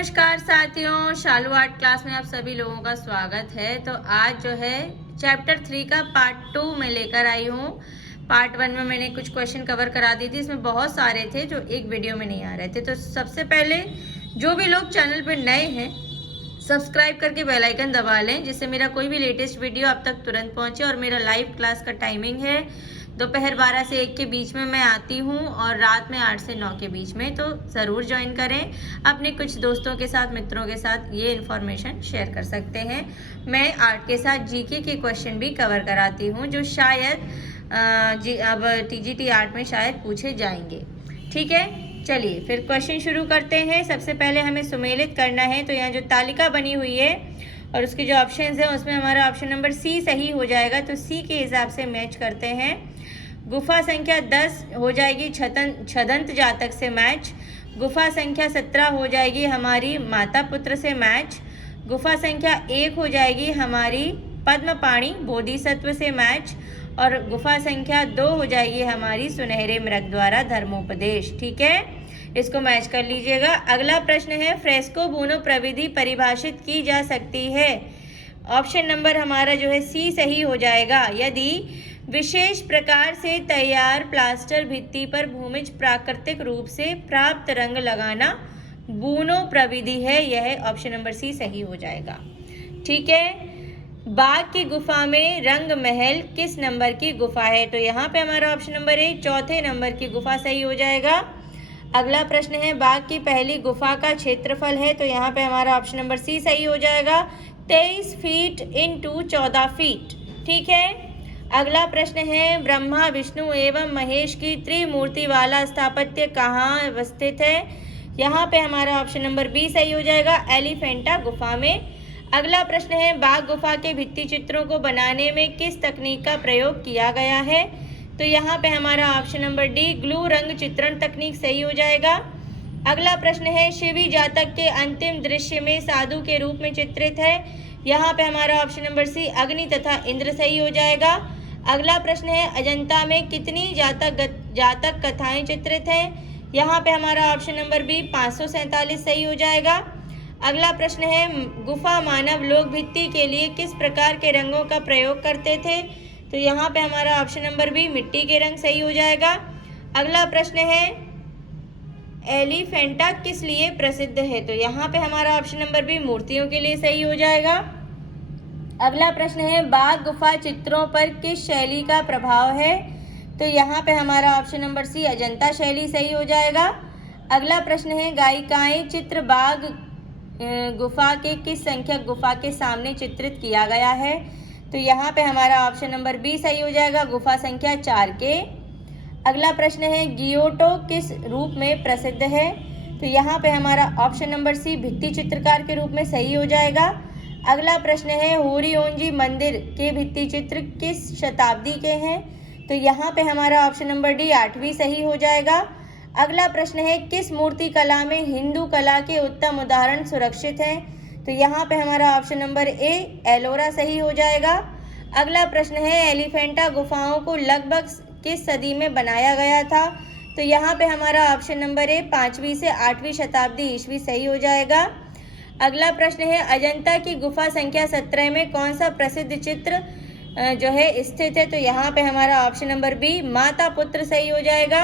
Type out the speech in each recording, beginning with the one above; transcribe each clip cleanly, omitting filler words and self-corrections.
नमस्कार साथियों, शालू art class में आप सभी लोगों का स्वागत है। तो आज जो है चैप्टर 3 का पार्ट 2 में लेकर आई हूँ। पार्ट 1 में मैंने कुछ क्वेश्चन कवर करा दी थी, इसमें बहुत सारे थे जो एक वीडियो में नहीं आ रहे थे। तो सबसे पहले जो भी लोग चैनल पर नए हैं सब्सक्राइब करके बेल आइकन दबा लें, जिससे मेरा कोई भी लेटेस्ट वीडियो आप तक तुरंत पहुँचे। और मेरा लाइव क्लास का टाइमिंग है दोपहर 12 से 1 के बीच में मैं आती हूँ और रात में 8 से 9 के बीच में। तो ज़रूर ज्वाइन करें, अपने कुछ दोस्तों के साथ, मित्रों के साथ ये इन्फॉर्मेशन शेयर कर सकते हैं। मैं आर्ट के साथ जीके के क्वेश्चन भी कवर कराती हूँ, जो शायद अब टीजीटी आर्ट में शायद पूछे जाएंगे। ठीक है, चलिए फिर क्वेश्चन शुरू करते हैं। सबसे पहले हमें सुमेलित करना है। तो यहाँ जो तालिका बनी हुई है और उसके जो ऑप्शंस हैं उसमें हमारा ऑप्शन नंबर सी सही हो जाएगा। तो सी के हिसाब से मैच करते हैं। गुफा संख्या 10 हो जाएगी छदंत जातक से मैच। गुफा संख्या 17 हो जाएगी हमारी माता पुत्र से मैच। गुफा संख्या 1 हो जाएगी हमारी पद्मपाणि बोधिसत्व से मैच। और गुफा संख्या 2 हो जाएगी हमारी सुनहरे मृग द्वारा धर्मोपदेश। ठीक है, इसको मैच कर लीजिएगा। अगला प्रश्न है, फ्रेस्को बूनो प्रविधि परिभाषित की जा सकती है। ऑप्शन नंबर हमारा जो है सी सही हो जाएगा। यदि विशेष प्रकार से तैयार प्लास्टर भित्ति पर भूमिज प्राकृतिक रूप से प्राप्त रंग लगाना बूनो प्रविधि है, यह ऑप्शन नंबर सी सही हो जाएगा। ठीक है, बाघ की गुफा में रंग महल किस नंबर की गुफा है? तो यहाँ पे हमारा ऑप्शन नंबर ए चौथे नंबर की गुफा सही हो जाएगा। अगला प्रश्न है, बाघ की पहली गुफा का क्षेत्रफल है। तो यहाँ पे हमारा ऑप्शन नंबर सी सही हो जाएगा, 23 फीट इंटू 14 फीट। ठीक है, अगला प्रश्न है, ब्रह्मा विष्णु एवं महेश की त्रिमूर्ति वाला स्थापत्य कहाँ अवस्थित है? यहाँ पे हमारा ऑप्शन नंबर बी सही हो जाएगा, एलिफेंटा गुफा में। अगला प्रश्न है, बाघ गुफा के भित्ति चित्रों को बनाने में किस तकनीक का प्रयोग किया गया है? तो यहाँ पे हमारा ऑप्शन नंबर डी ग्लू रंग चित्रण तकनीक सही हो जाएगा। अगला प्रश्न है, शिवी जातक के अंतिम दृश्य में साधु के रूप में चित्रित है। यहाँ पे हमारा ऑप्शन नंबर सी अग्नि तथा इंद्र सही हो जाएगा। अगला प्रश्न है, अजंता में कितनी जातक कथाएं चित्रित हैं? यहाँ पे हमारा ऑप्शन नंबर बी 547 सही हो जाएगा। अगला प्रश्न है, गुफा मानव लोग भित्ति के लिए किस प्रकार के रंगों का प्रयोग करते थे? तो यहाँ पे हमारा ऑप्शन नंबर बी मिट्टी के रंग सही हो जाएगा। अगला प्रश्न है, एलिफेंटा किस लिए प्रसिद्ध है? तो यहाँ पे हमारा ऑप्शन नंबर बी मूर्तियों के लिए सही हो जाएगा। अगला प्रश्न है, बाघ गुफा चित्रों पर किस शैली का प्रभाव है? तो यहाँ पे हमारा ऑप्शन नंबर सी अजंता शैली सही हो जाएगा। अगला प्रश्न है, गायिकाएं चित्र बाघ गुफा के किस संख्यक गुफा के सामने चित्रित किया गया है? तो यहाँ पे हमारा ऑप्शन नंबर बी सही हो जाएगा, गुफा संख्या 4 के। अगला प्रश्न है, गियोटो किस रूप में प्रसिद्ध है? तो यहाँ पे हमारा ऑप्शन नंबर सी भित्ति चित्रकार के रूप में सही हो जाएगा। अगला प्रश्न है, होरियोंजी मंदिर के भित्ति चित्र किस शताब्दी के हैं? तो यहाँ पे हमारा ऑप्शन नंबर डी 8वीं सही हो जाएगा। अगला प्रश्न है, किस मूर्ति कला में हिंदू कला के उत्तम उदाहरण सुरक्षित हैं? तो यहाँ पे हमारा ऑप्शन नंबर ए एलोरा सही हो जाएगा। अगला प्रश्न है, एलिफेंटा गुफाओं को लगभग किस सदी में बनाया गया था? तो यहाँ पे हमारा ऑप्शन नंबर ए 5वीं से 8वीं शताब्दी ईस्वी सही हो जाएगा। अगला प्रश्न है, अजंता की गुफा संख्या 17 में कौन सा प्रसिद्ध चित्र जो है स्थित है? तो यहाँ पे हमारा ऑप्शन नंबर बी माता पुत्र सही हो जाएगा।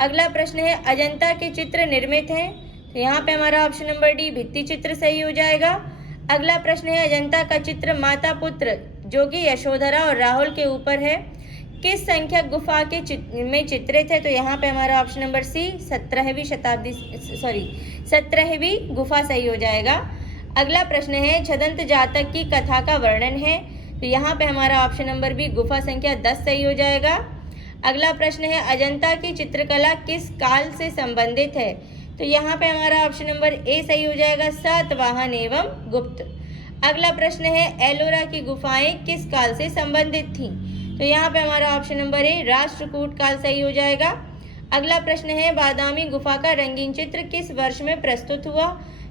अगला प्रश्न है, अजंता के चित्र निर्मित हैं? तो यहाँ पे हमारा ऑप्शन नंबर डी भित्ति चित्र सही हो जाएगा। अगला प्रश्न है, अजंता का चित्र माता पुत्र जो कि यशोधरा और राहुल के ऊपर है किस संख्यक गुफा के में चित्रित है? तो यहाँ पे हमारा ऑप्शन नंबर सी 17वीं गुफा सही हो जाएगा। अगला प्रश्न है, छदंत जातक की कथा का वर्णन है? तो यहाँ पे हमारा ऑप्शन नंबर बी गुफा संख्या 10 सही हो जाएगा। अगला प्रश्न है, अजंता की चित्रकला किस काल से संबंधित है? तो यहाँ पे हमारा ऑप्शन नंबर ए सही हो जाएगा, सातवाहन एवं गुप्त। अगला प्रश्न है, एलोरा की गुफाएं किस काल से संबंधित थीं? तो यहाँ पे हमारा ऑप्शन नंबर ए राष्ट्रकूट काल सही हो जाएगा। अगला प्रश्न है, बादामी गुफा का रंगीन चित्र किस वर्ष में प्रस्तुत हुआ?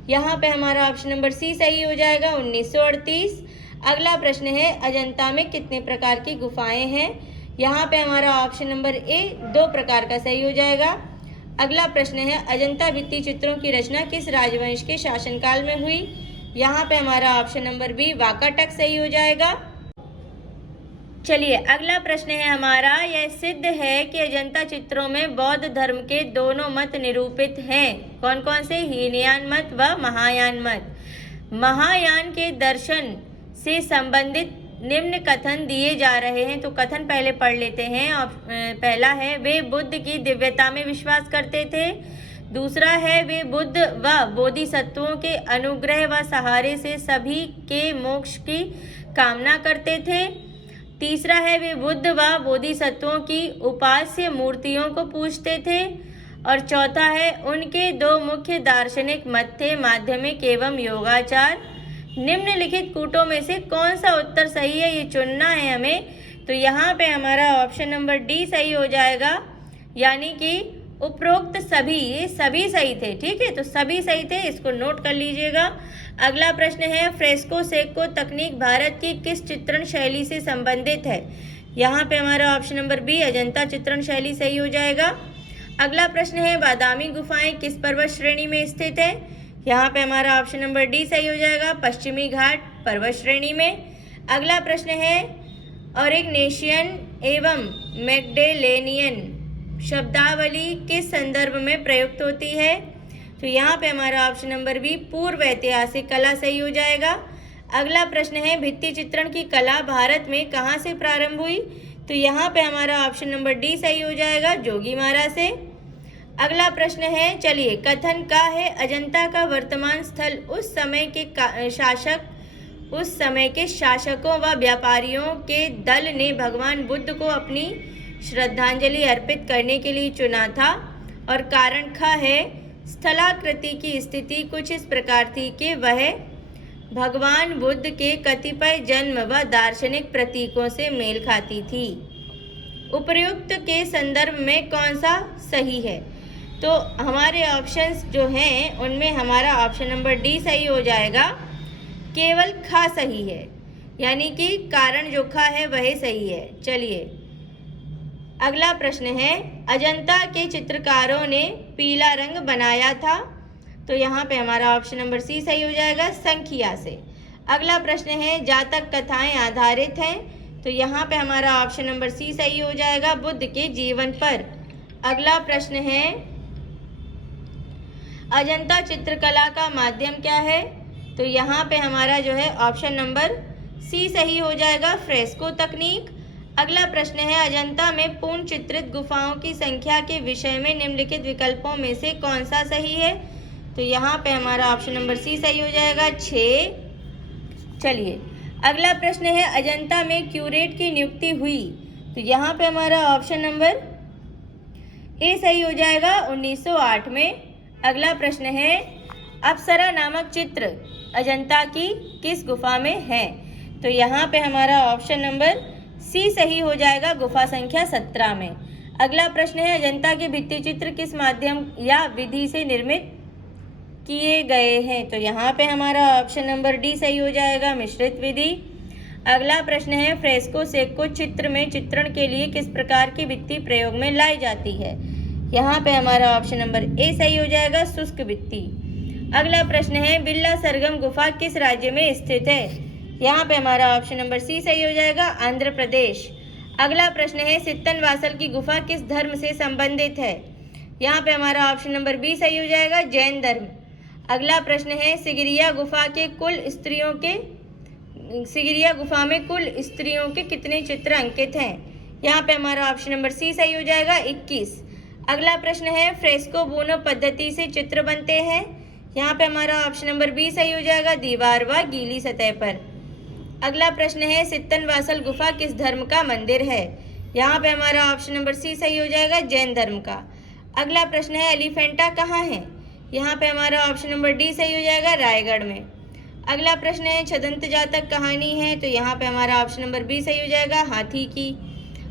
यहाँ पे हमारा ऑप्शन नंबर सी सही हो जाएगा, 1938। अगला प्रश्न है, अजंता में कितने प्रकार की गुफाएं हैं? यहाँ पे हमारा ऑप्शन नंबर ए 2 प्रकार का सही हो जाएगा। अगला प्रश्न है अजंता भित्ति चित्रों की रचना किस राजवंश के शासनकाल में हुई? यहाँ पे हमारा ऑप्शन नंबर बी वाकाटक सही हो जाएगा। चलिए अगला प्रश्न है हमारा, यह सिद्ध है कि अजंता चित्रों में बौद्ध धर्म के दोनों मत निरूपित हैं। कौन कौन से? हीनयान मत व महायान मत। महायान के दर्शन से संबंधित निम्न कथन दिए जा रहे हैं, तो कथन पहले पढ़ लेते हैं। और पहला है वे बुद्ध की दिव्यता में विश्वास करते थे। दूसरा है वे बुद्ध व बोधिसत्वों के अनुग्रह व सहारे से सभी के मोक्ष की कामना करते थे। तीसरा है वे बुद्ध व बोधिसत्वों की उपास्य मूर्तियों को पूजते थे। और चौथा है उनके दो मुख्य दार्शनिक मत थे, माध्यमिक एवं योगाचार। निम्नलिखित कूटों में से कौन सा उत्तर सही है, ये चुनना है हमें। तो यहाँ पे हमारा ऑप्शन नंबर डी सही हो जाएगा, यानी कि उपरोक्त सभी, ये सभी सही थे। ठीक है, तो सभी सही थे, इसको नोट कर लीजिएगा। अगला प्रश्न है फ्रेस्को सेको तकनीक भारत की किस चित्रण शैली से संबंधित है? यहाँ पे हमारा ऑप्शन नंबर बी अजंता चित्रण शैली सही हो जाएगा। अगला प्रश्न है बादामी गुफाएं किस पर्वत श्रेणी में स्थित है? यहाँ पे हमारा ऑप्शन नंबर डी सही हो जाएगा, पश्चिमी घाट पर्वत श्रेणी में। अगला प्रश्न है ऑरिग्नेशियन एवं मैग्डेलेनियन शब्दावली किस संदर्भ में प्रयुक्त होती है? तो यहाँ पे हमारा ऑप्शन नंबर बी पूर्व ऐतिहासिक कला सही हो जाएगा। अगला प्रश्न है भित्ति चित्रण की कला भारत में कहाँ से प्रारंभ हुई? तो यहाँ पे हमारा ऑप्शन नंबर डी सही हो जाएगा, जोगीमारा से। अगला प्रश्न है, चलिए कथन का है अजंता का वर्तमान स्थल उस समय के शासकों व व्यापारियों के दल ने भगवान बुद्ध को अपनी श्रद्धांजलि अर्पित करने के लिए चुना था। और कारण ख है स्थलाकृति की स्थिति कुछ इस प्रकार थी कि वह भगवान बुद्ध के कतिपय जन्म व दार्शनिक प्रतीकों से मेल खाती थी। उपर्युक्त के संदर्भ में कौन सा सही है? तो हमारे ऑप्शंस जो हैं उनमें हमारा ऑप्शन नंबर डी सही हो जाएगा, केवल ख सही है, यानी कि कारण जो ख है वही सही है। चलिए अगला प्रश्न है अजंता के चित्रकारों ने पीला रंग बनाया था। तो यहाँ पे हमारा ऑप्शन नंबर सी सही हो जाएगा, संख्या से। अगला प्रश्न है जातक कथाएं आधारित हैं। तो यहाँ पे हमारा ऑप्शन नंबर सी सही हो जाएगा, बुद्ध के जीवन पर। अगला प्रश्न है अजंता चित्रकला का माध्यम क्या है? तो यहाँ पे हमारा जो है ऑप्शन नंबर सी सही हो जाएगा, फ्रेस्को तकनीक। अगला प्रश्न है अजंता में पूर्ण चित्रित गुफाओं की संख्या के विषय में निम्नलिखित विकल्पों में से कौन सा सही है? तो यहाँ पे हमारा ऑप्शन नंबर सी सही हो जाएगा, 6। चलिए अगला प्रश्न है अजंता में क्यूरेट की नियुक्ति हुई। तो यहाँ पे हमारा ऑप्शन नंबर ए सही हो जाएगा, 1908 में। अगला प्रश्न है अप्सरा नामक चित्र अजंता की किस गुफा में है? तो यहाँ पे हमारा ऑप्शन नंबर सी सही हो जाएगा, गुफा संख्या 17 में। अगला प्रश्न है अजंता के भित्ति चित्र किस माध्यम या विधि से निर्मित किए गए हैं? तो यहाँ पे हमारा ऑप्शन नंबर डी सही हो जाएगा, मिश्रित विधि। अगला प्रश्न है फ्रेस्को सेको चित्र में चित्रण के लिए किस प्रकार की भित्ति प्रयोग में लाई जाती है? यहाँ पे हमारा ऑप्शन नंबर ए सही हो जाएगा, शुष्क भित्ति। अगला प्रश्न है बिल्ला सरगम गुफा किस राज्य में स्थित है? यहाँ पे हमारा ऑप्शन नंबर सी सही हो जाएगा, आंध्र प्रदेश। अगला प्रश्न है सित्तन वासल की गुफा किस धर्म से संबंधित है? यहाँ पे हमारा ऑप्शन नंबर बी सही हो जाएगा, जैन धर्म। अगला प्रश्न है सिगिरिया गुफा में कुल स्त्रियों के कितने चित्र अंकित हैं? यहाँ पे हमारा ऑप्शन नंबर सी सही हो जाएगा, 21। अगला प्रश्न है फ्रेस्को बूनो पद्धति से चित्र बनते हैं। यहाँ पे हमारा ऑप्शन नंबर बी सही हो जाएगा, दीवार व गीली सतह पर। अगला प्रश्न है सित्तन वासल गुफा किस धर्म का मंदिर है? यहाँ पे हमारा ऑप्शन नंबर सी सही हो जाएगा, जैन धर्म का। अगला प्रश्न है एलिफेंटा कहाँ है? यहाँ पे हमारा ऑप्शन नंबर डी सही हो जाएगा, रायगढ़ में। अगला प्रश्न है छदंत जातक कहानी है। तो यहाँ पे हमारा ऑप्शन नंबर बी सही हो जाएगा, हाथी की।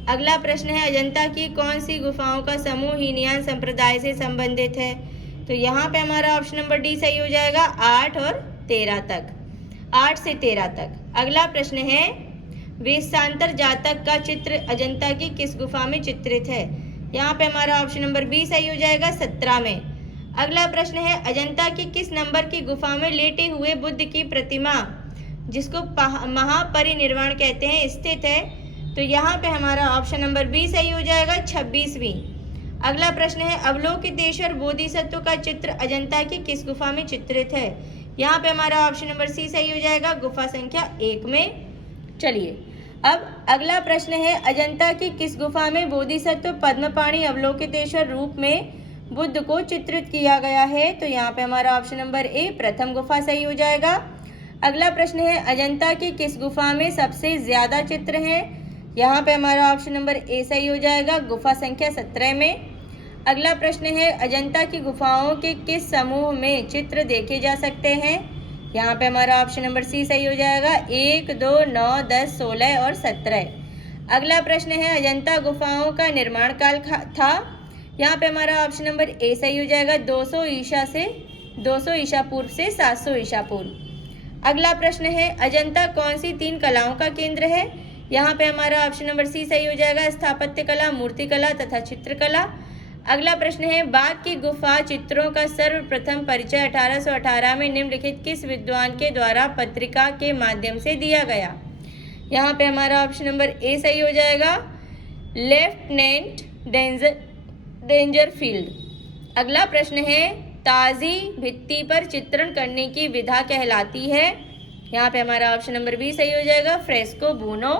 अगला प्रश्न है अजंता की कौन सी गुफाओं का समूह हीनयान संप्रदाय से संबंधित है? तो यहाँ पे हमारा ऑप्शन नंबर डी सही हो जाएगा, 8 और 13 तक, 8 से 13 तक। अगला प्रश्न है वेशांतर जातक का चित्र अजंता की किस गुफा में चित्रित है? यहाँ पे हमारा ऑप्शन नंबर बी सही हो जाएगा 17 में। अगला प्रश्न है अजंता की किस नंबर की गुफा में लेटे हुए बुद्ध की प्रतिमा, जिसको महापरिनिर्वाण कहते हैं, स्थित है? तो यहाँ पे हमारा ऑप्शन नंबर बी सही हो जाएगा 26वीं। अगला प्रश्न है अवलोकितेश्वर बोधिसत्व का चित्र अजंता की किस गुफा में चित्रित है? यहाँ पे हमारा ऑप्शन नंबर सी सही हो जाएगा गुफा संख्या 1 में। चलिए अब अगला प्रश्न है अजंता की किस गुफा में बोधिसत्व पद्मपाणि अवलोकितेश्वर रूप में बुद्ध को चित्रित किया गया है? तो यहाँ पे हमारा ऑप्शन नंबर ए प्रथम गुफा सही हो जाएगा। अगला प्रश्न है अजंता की किस गुफा में सबसे ज्यादा चित्र हैं? यहाँ पे हमारा ऑप्शन नंबर ए सही हो जाएगा गुफा संख्या 17 में। अगला प्रश्न है अजंता की गुफाओं के किस समूह में चित्र देखे जा सकते हैं? यहाँ पे हमारा ऑप्शन नंबर सी सही हो जाएगा 1, 2, 9, 10, 16 और 17। अगला प्रश्न है अजंता गुफाओं का निर्माण काल था? यहाँ पे हमारा ऑप्शन नंबर ए सही हो जाएगा 200 ईसा पूर्व से 700 ईसा पूर्व। अगला प्रश्न है अजंता कौन सी 3 कलाओं का केंद्र है? यहाँ पे हमारा ऑप्शन नंबर सी सही हो जाएगा स्थापत्य कला, मूर्ति कला तथा चित्रकला। अगला प्रश्न है बाघ की गुफा चित्रों का सर्वप्रथम परिचय 1818 में निम्नलिखित किस विद्वान के द्वारा पत्रिका के माध्यम से दिया गया? यहाँ पे हमारा ऑप्शन नंबर ए सही हो जाएगा लेफ्टिनेंट डेंजरफील्ड। अगला प्रश्न है ताजी भित्ति पर चित्रण करने की विधा कहलाती है? यहाँ पे हमारा ऑप्शन नंबर बी सही हो जाएगा फ्रेस्को बुनो।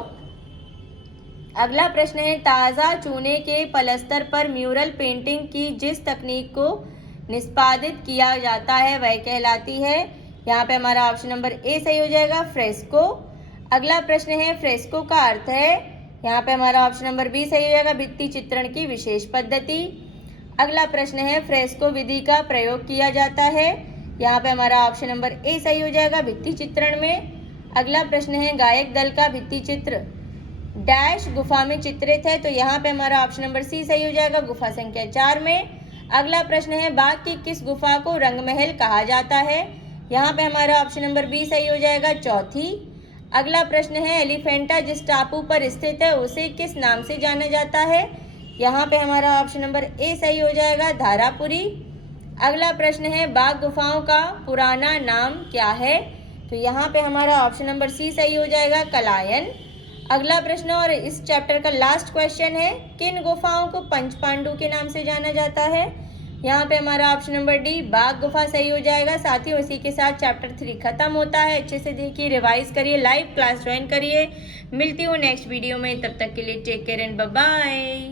अगला प्रश्न है ताज़ा चूने के पलस्तर पर म्यूरल पेंटिंग की जिस तकनीक को निष्पादित किया जाता है वह कहलाती है? यहाँ पे हमारा ऑप्शन नंबर ए सही हो जाएगा फ्रेस्को। अगला प्रश्न है फ्रेस्को का अर्थ है? यहाँ पे हमारा ऑप्शन नंबर बी सही हो जाएगा भित्ति चित्रण की विशेष पद्धति। अगला प्रश्न है फ्रेस्को विधि का प्रयोग किया जाता है? यहाँ पे हमारा ऑप्शन नंबर ए सही हो जाएगा भित्ति चित्रण में। अगला प्रश्न है गायक दल का भित्ति चित्र डैश गुफा में चित्रित है? तो यहाँ पे हमारा ऑप्शन नंबर सी सही हो जाएगा गुफा संख्या 4 में। अगला प्रश्न है बाघ की किस गुफा को रंगमहल कहा जाता है? यहाँ पे हमारा ऑप्शन नंबर बी सही हो जाएगा चौथी। अगला प्रश्न है एलिफेंटा जिस टापू पर स्थित है उसे किस नाम से जाना जाता है? यहाँ पे हमारा ऑप्शन नंबर ए सही हो जाएगा धारापुरी। अगला प्रश्न है बाघ गुफाओं का पुराना नाम क्या है? तो यहाँ पे हमारा ऑप्शन नंबर सी सही हो जाएगा कलायन। अगला प्रश्न और इस चैप्टर का लास्ट क्वेश्चन है किन गुफाओं को पंच पांडु के नाम से जाना जाता है? यहाँ पे हमारा ऑप्शन नंबर डी बाघ गुफा सही हो जाएगा। साथियों इसी के साथ चैप्टर 3 खत्म होता है। अच्छे से देखिए, रिवाइज करिए, लाइव क्लास ज्वाइन करिए। मिलती हूँ नेक्स्ट वीडियो में, तब तक के लिए take care and bye bye.